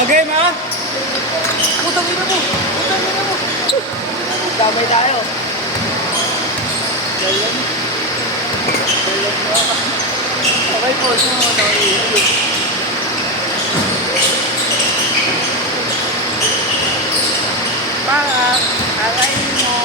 Okay, ma? Putang ina mo! Putang ina mo! Damay tayo. Dalan. Dalan mo. Okay po, sino mo tayo? Para, akayin mo.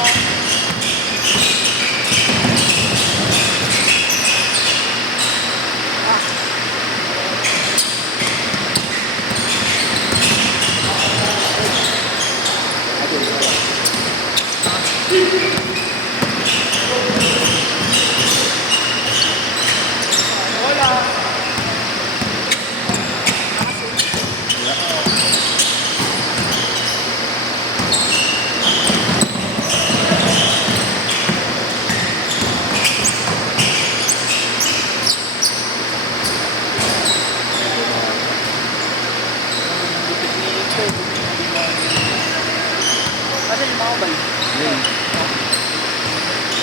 Kasi yung mga balik. Ayun.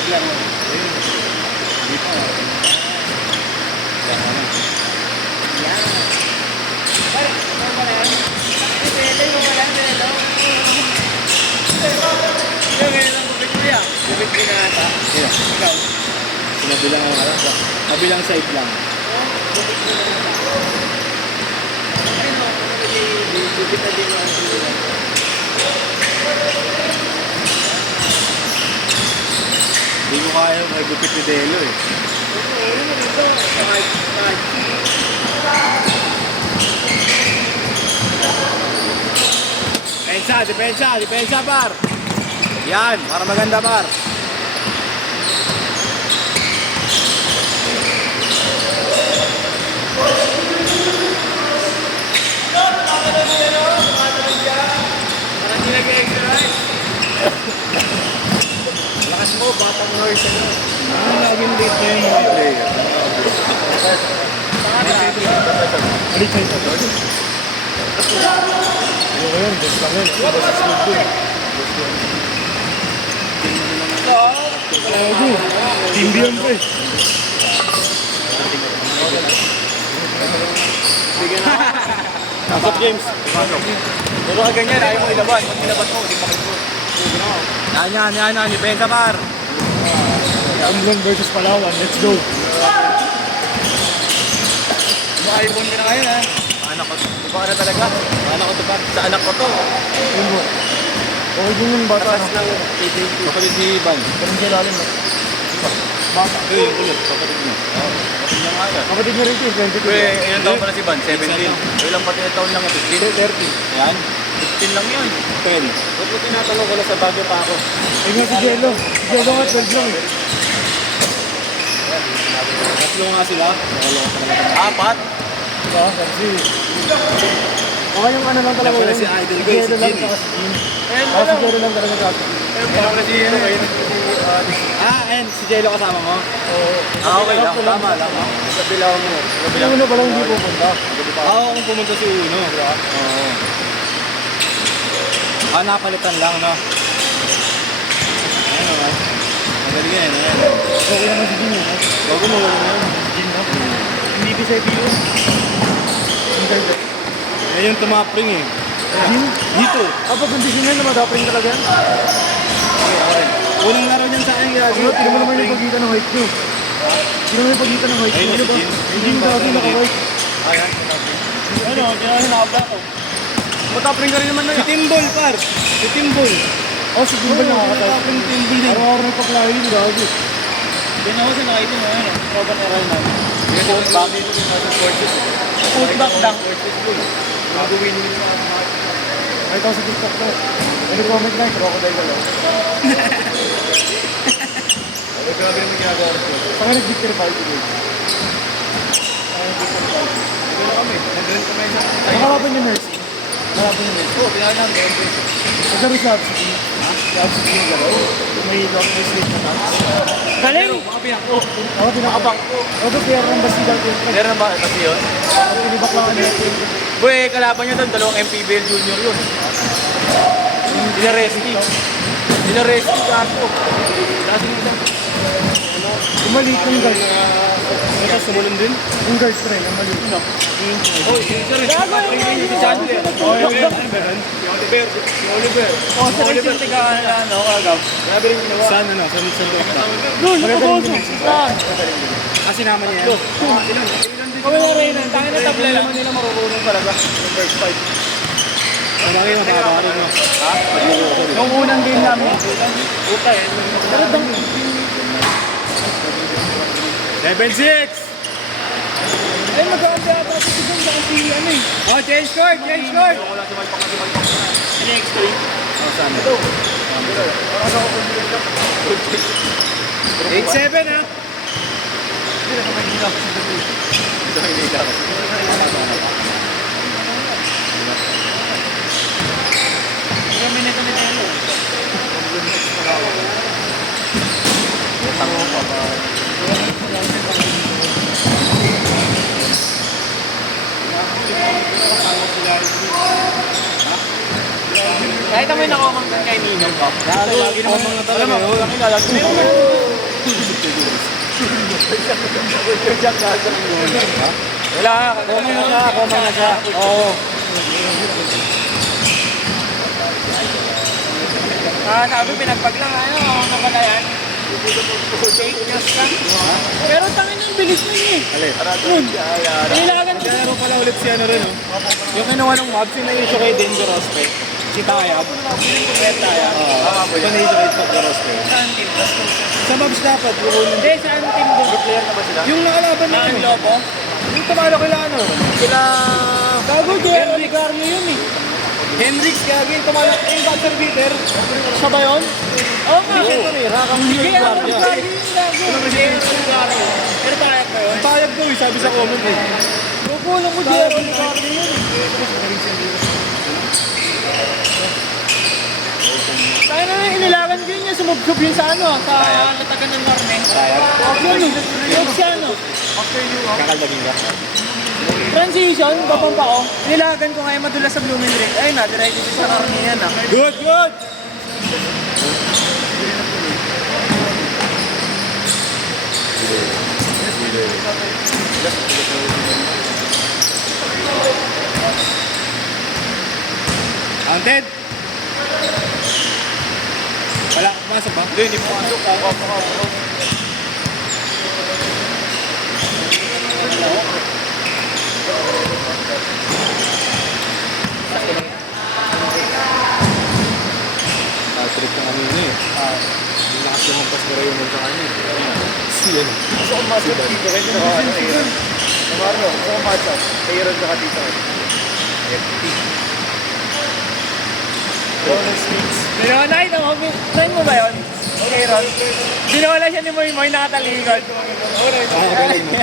Ilan mo? Ayun. Hindi pa. Yan. Pare, ano ba na yan? Pele mo wala, pele. Yung ngayon ang gupit ko yan. Gupit ko na ata. Ikaw. Sinabilang ako lang. Kabilang side lang. Gupit ko na ata. Ayun o, gupit na din ang gupit. Hindi ko kaya may gupit ni Delo eh. Depensa par. Yan, para maganda par. Parang hindi nag-exercise. Lakas mo, batang nurse ano. Laging late na yung mga player. Alit na ito. Ano yun? Best lang yun. Best school dun. Team Beyond ko eh. Pasok James. Puro ka ganyan, ayaw mo ilabas. Pag nilabas mo, hindi makikot. Yan. Depensa par. Amblon versus Palawan. Let's go. Makaibon ka na ngayon ha. Anak ko. Iba na talaga. Anak ko to par. Sa anak ko to. Okay din yung bata. Takas ng AJT. Kapatid ni Ivan. Pero siya lalim na. Bata. Yung ulit. Kapatid niya. Kapatid niya nga yan. Kapatid niya rin siya. 22. Ilang taon pa na si Van? 17. Ilang pati na taon lang yan? 15? 30. Yan. 15 lang yun. 10. Ba't mo tinatanong ko na sa bagyo pa ako? Ay nga si Jello. Si Jello nga 12 lang eh. Tatlo nga sila. Apat? Diba? Kasi... Baka yung ano lang talaga Wala yun. si Idol ko, si Jello lang Jin eh. saka si Jin. Ayun Baka si Jello lang talaga kasi. Ayun na si ano ngayon. And si Jello kasama mo? Oo. Okay lang. Tama lang. Kabilaw mo. Yung una palang hindi pupunta. Oo, kung pumunta si Uno. Oo. Napalitan lang, no? Ayun naman. Magaling yan, ayan. Okay naman si Jin, no? Bago mo wala na yun. Jin, no? Hindi di sa ibig yun. Yan yung tumapring eh. Jin? Dito. Pag kondisyon yan, namadapring talaga yan. Unang laro niyan sa akin, Gagi. Tino mo naman yung pagitan ng height nyo. Tino mo yung pagitan ng height nyo. Jin, Gagi, naka-height. Ayan. Ano, hinahaba ko. Matapring ka rin naman na Si yun. Timbol, par. Si Timbol. Oh, si Timbol nakakatapring Timbol yan. Araw-araw nagpaklayo yung Gagi. Yan ako sa nakita mo. Ano? Robert Arayna. Yan ako bakit ito yung nasa sports. Putback lang. Mag-win-win sa mga. Ay, ito sa TikTok ko. Nag-comment na yung crocodile ka lang. Ano grabe naman ginagawa ko? Saka nag-victory party din. Ito na kami. Nag-rent kami sa... Nakarapan yung Mercy. Nakarapan yung Mercy. Oo, pinaka lang. Nagsabi sa Absity. Si Absity yung galaw. May lock may slip na nuts. Galing! Mga biyangko. Ako pinakabangko. Ako to kaya ng Bastidal ko. Meron ba kasi yun? Ako pinibak lang ano yun. Boy, kalaban nyo doon. Dalawang MPBL Junior yun. Dinarescue. Dinarescue ka ako. Kasi nito. Umalik ng guys. Ito so. sumunod din. Yung guys, pre, ang mali. Oh, sir. Gago yung si Chandler. Oliver. Oh, sa rin yung tiga ano, kagab. Grabe rin ginawa. Saan ano? Sa truck na. Doon, nakaboso. Saan? Kasi naman niya. Kami na rin, tangin na tabla lang. Hindi nila marunong talaga. Yung first fight. Malaki makakari mo. Ha? Yung unang game namin. Puta eh. Pero bang... 7-6! Eh, mag-aambi ata si Sigong sa kasi ano eh. Oh, change court! Change court! Ano yung X3? Oh, saan? Ito. 8-7 ha? Hindi na kamay nila. Ito ay nila. Kami nito ni Telo. Tango pa ba? Kahit amoy nakomang doon kay Nino ba? Lagi naman mga talaga. Alam mo, nakilala ko. Meron na. Wala. Komang na siya. Oo. Sabi pinagpag lang ano, ako na pala yan. Fake news ka. Pero tangin ang bilis na niya eh. Alin? Yun. Kailangan ko. Pero pala ulit si ano rin oh. Yung kinuha ng mobs, yung na-issue kay Denver Rospe. Si Tayab. Tayab. Ito na-issue kay Denver Rospe. Saan team? Sa mobs dapat, yung unang... Hindi, saan team doon? Player na ba sila? Yung nakalaban na Ang ano. lobo? Yung tumalo kila ano. Kila... Gago, Jerry Oligarno yun eh. Hendrix Gagin, tumalo yung buzzer beater. Siya ba yun? Oo nga. Hindi siya ito eh, Rakam Sige, yung ano guardia. Oligarno yun gago. Jerry Oligarno. Pero tayag ba yun? Tayab daw eh, sabi sa comment eh. Gago, alam mo Jerry Oligarno yun. Tayo na inilagan ko yun, sumubsob yun sa ano, sa natagan ng Norme. Huwag yun eh. Huwag siya ano. Kakaldagin ka. Transition, babang pa ko. Nilagan ko ngayon madulas sa Blooming Ring. Ay na, direct dito sa Norme yan ah. Good, good! Counted? Wala, pumasok ba? Hindi, hindi pumasok. Trip ng ano yun eh. Yung lakas yung hampas ko rin yung sa kanya eh. Si ano? Gusto ko matchup dito. Kaya hindi ako ano Aaron. Namarno, gusto ko matchup. Aaron ka dito. FT. Bonus mix. Binonay, sign mo ba yun? Okay, Ron. Binola siya ni Moy Moy nakatalikod. Oo, galing mo.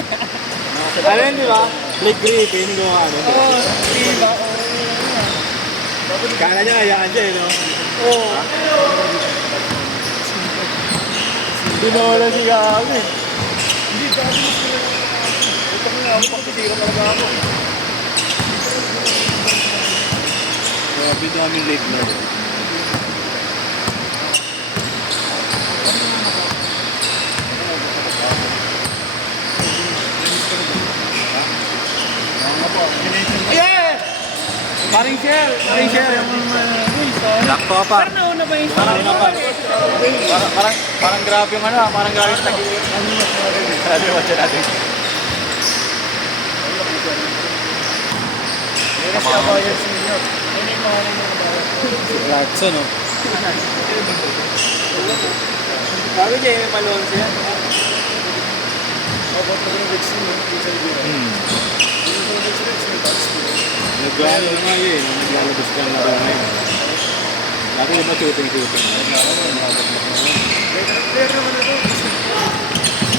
Ano yun, di ba? Blake Griffin, gawa ano. Oo, diba? Kala niya kayaan siya eh, no? Oo. Binola si Gago eh. Hindi, dati mo sila. Ito ko nga, pagkatira talaga ako. Grabe daming late na. Yeah! Paring share! Paring share! Sakto ka pa. Parang nauna ba yung Parang grabe yung ano, parang grabe yung tagilid. Grabe yung watcha natin. Kasi ako yung senior. Ayun yung mga Relaxo, no? Grabe Jamie Malone siya. Nag-ano na nga yun, naglalabas ka na rin ngayon. Dati naman shooting-shooting.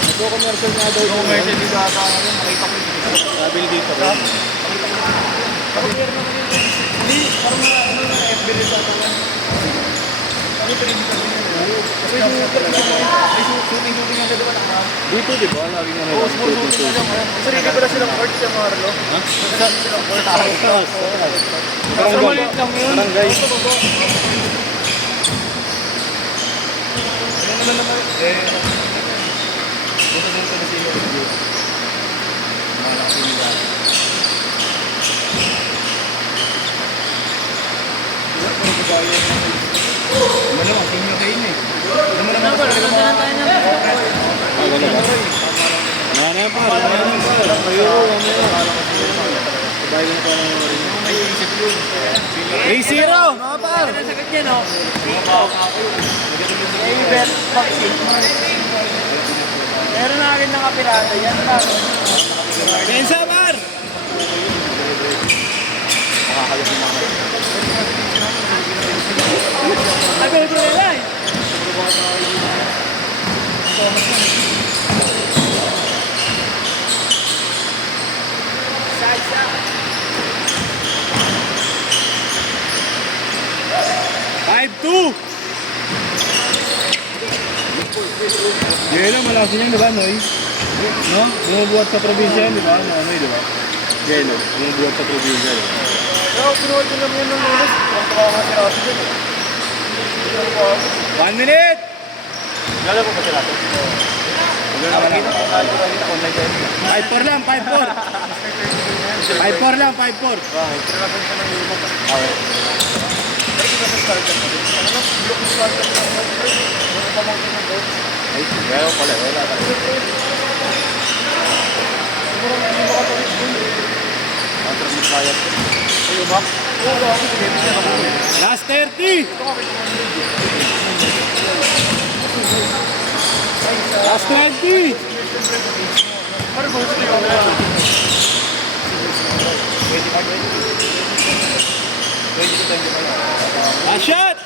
Nagko-commercial nga daw. Commercial dito ata ako yun, makita ko dito. Sabi dito rin. Hindi, parang ano na FB rin sa ata lang. Ano pa rin dito? May shooting-shooting nga dito ba na? Dito, di ba? Lagi nga Oo, small shooting nga dito. Kasi hindi pala silang court siya, Marlo. Ha? Silang court. Parang Sa maliit lang yun. Barangay. Ano naman? Buta din ito na siya. number. Naganda tayo ng Wala na ba? Wala na yan, par. Wala na yan, par. Kayo, sabay ko na pa ng rin. may isip yun. 3-0! Mga par! Ano sagot niya, no? Favorite vaccine. Meron na akin ng kapirata. Yan lang. Pensa, par! Sabi ko nila eh. Yelo, malasin yan, di ba, Noy? No? Bumubuhat sa probinsya yan, di ba? Noy, di ba? Yelo, bumubuhat sa probinsya, di ba? Pero pinuha ko naman yan ng lunes. Ang tawag si Rafi dyan. 1 minute! Gala ko pa sila ito. Nakakita ko online kayo. 5-4 lang, 5-4. 5-4 lang, 5-4. Bakit? Tinasan siya ng lima pa. Okay. Ay, meron pala. Wala ka. Ang kaya ko. Ayun ba? Last 30! Last 20! Last shot!